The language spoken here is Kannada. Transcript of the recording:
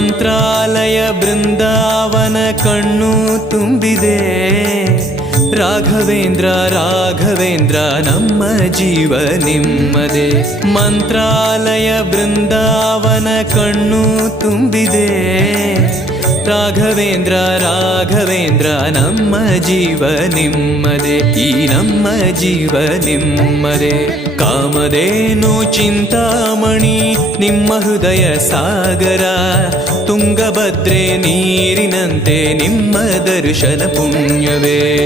ಮಂತ್ರಾಲಯ ಬೃಂದಾವನ ಕಣ್ಣು ತುಂಬಿದೆ. ರಾಘವೇಂದ್ರ ರಾಘವೇಂದ್ರ ನಮ್ಮ ಜೀವ ನಿಮ್ಮದೇ. ಮಂತ್ರಾಲಯ ಬೃಂದಾವನ ಕಣ್ಣು ತುಂಬಿದೆ. ರಾಘವೇಂದ್ರ ರಾಘವೇಂದ್ರ ನಮ್ಮ ಜೀವ ನಿಮ್ಮದೇ. ಈ ನಮ್ಮ ಜೀವ ನಿಮ್ಮದೇ. ಕಾಮಧೇನು ಚಿಂತಾಮಣಿ ನಿಮ್ಮ ಹೃದಯ ಸಾಗರ. ತುಂಗಭದ್ರೆ ನೀರಿನಂತೆ ನಿಮ್ಮ ದರ್ಶನ ಪುಣ್ಯವೇ.